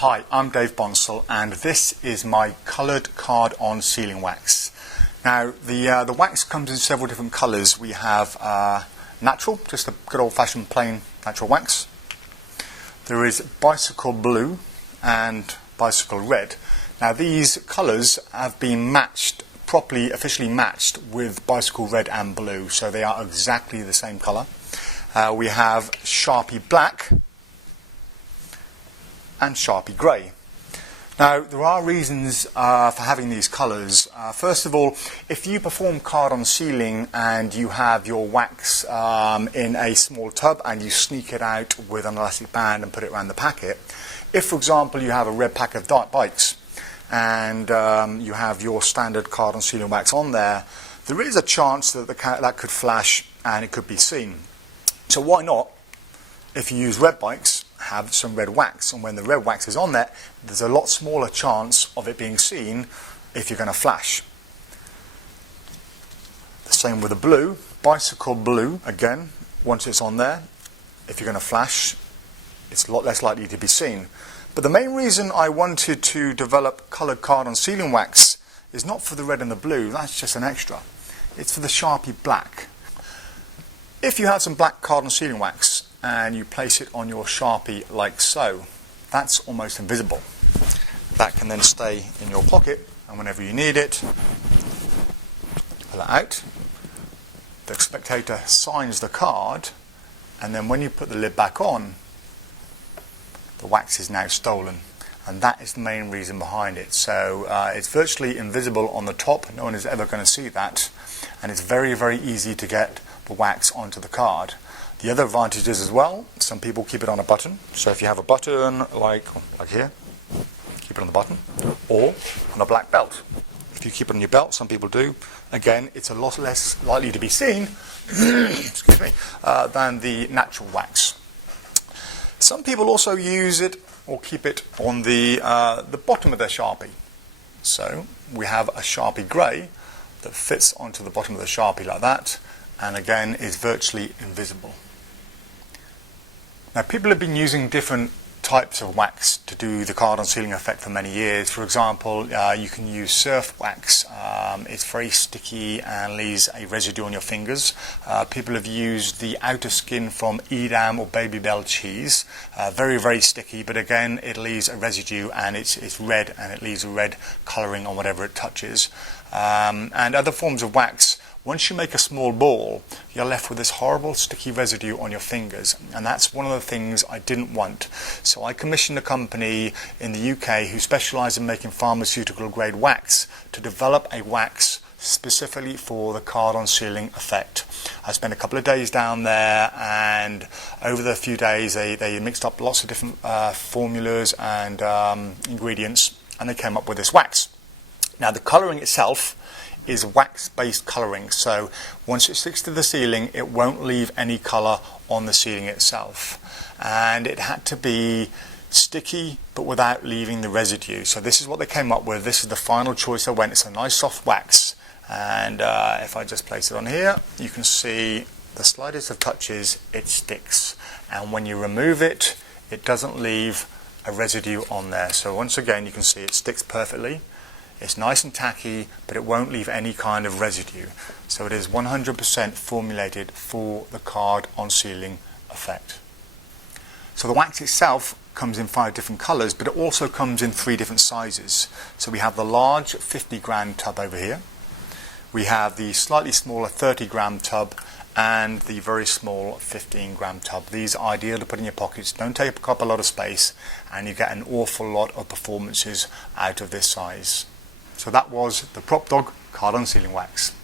Hi, I'm Dave Bonsall and this is my coloured card on sealing wax. Now the wax comes in several different colours. We have natural, just a good old fashioned plain natural wax. There is bicycle blue and bicycle red. Now these colours have been matched, properly officially matched with bicycle red and blue, so they are exactly the same colour. We have Sharpie black and Sharpie grey. Now there are reasons for having these colours. First of all, if you perform card on sealing and you have your wax in a small tub and you sneak it out with an elastic band and put it around the packet, if for example you have a red pack of dirt bikes and you have your standard card on sealing wax on there, there is a chance that that could flash and it could be seen. So why not, if you use red bikes, have some red wax, and when the red wax is on there, there's a lot smaller chance of it being seen if you're going to flash. The same with the blue, bicycle blue, again, once it's on there, if you're going to flash, it's a lot less likely to be seen. But the main reason I wanted to develop coloured card on sealing wax is not for the red and the blue, that's just an extra. It's for the Sharpie black. If you have some black card on sealing wax and you place it on your Sharpie like so, that's almost invisible. That can then stay in your pocket, and whenever you need it, pull it out. The spectator signs the card, and then when you put the lid back on, the wax is now stolen. And that is the main reason behind it. So it's virtually invisible on the top, no one is ever going to see that, and it's very, very easy to get the wax onto the card. The other advantages as well, some people keep it on a button. So if you have a button like here, keep it on the button, or on a black belt. If you keep it on your belt, some people do, again, it's a lot less likely to be seen excuse me, than the natural wax. Some people also use it or keep it on the bottom of their Sharpie. So we have a Sharpie grey that fits onto the bottom of the Sharpie like that, and again is virtually invisible. Now people have been using different types of wax to do the card on sealing effect for many years. For example, you can use surf wax. It's very sticky and leaves a residue on your fingers. People have used the outer skin from Edam or Baby Bell cheese. Very, very sticky, but again it leaves a residue and it's red, and it leaves a red colouring on whatever it touches. And other forms of wax, once you make a small ball, you're left with this horrible sticky residue on your fingers, and that's one of the things I didn't want. So I commissioned a company in the UK who specialise in making pharmaceutical grade wax to develop a wax specifically for the card on sealing effect. I spent a couple of days down there, and over the few days they mixed up lots of different formulas and ingredients, and they came up with this wax. Now the colouring itself is wax-based colouring, so once it sticks to the sealing it won't leave any colour on the sealing itself, and it had to be sticky but without leaving the residue. So this is what they came up with. This is the final choice I went. It's a nice soft wax, and if I just place it on here, you can see the slightest of touches it sticks, and when you remove it, it doesn't leave a residue on there. So once again you can see it sticks perfectly. It's nice and tacky, but it won't leave any kind of residue. So it is 100% formulated for the card on sealing effect. So the wax itself comes in 5 different colours, but it also comes in 3 different sizes. So we have the large 50-gram tub over here. We have the slightly smaller 30-gram tub and the very small 15-gram tub. These are ideal to put in your pockets, don't take up a lot of space, and you get an awful lot of performances out of this size. So that was the Prop Dog card on sealing wax.